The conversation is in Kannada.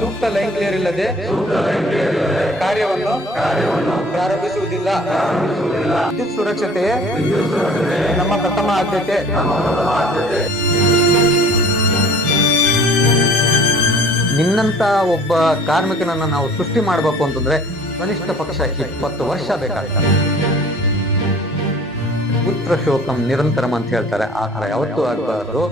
ಸೂಕ್ತ ಲೈನ್ ಕ್ಲಿಯರ್ ಇಲ್ಲದೆ ಕಾರ್ಯವನ್ನು ಪ್ರಾರಂಭಿಸುವುದಿಲ್ಲ. ವಿದ್ಯುತ್ ಸುರಕ್ಷತೆಯೇ ನಮ್ಮ ಪ್ರಥಮ ಆದ್ಯತೆ. ನಿನ್ನಂತ ಒಬ್ಬ ಕಾರ್ಮಿಕನನ್ನ ನಾವು ಸೃಷ್ಟಿ ಮಾಡಬೇಕು ಅಂತಂದ್ರೆ ಕನಿಷ್ಠ ಪಕ್ಷ 20 ವರ್ಷ ಬೇಕಾಗ್ತದೆ. ಪುತ್ರ ಶೋಕಂ ನಿರಂತರಂ ಅಂತ ಹೇಳ್ತಾರೆ, ಆ ತರ ಯಾವತ್ತೂ ಆಗ್ಬಾರ್ದು.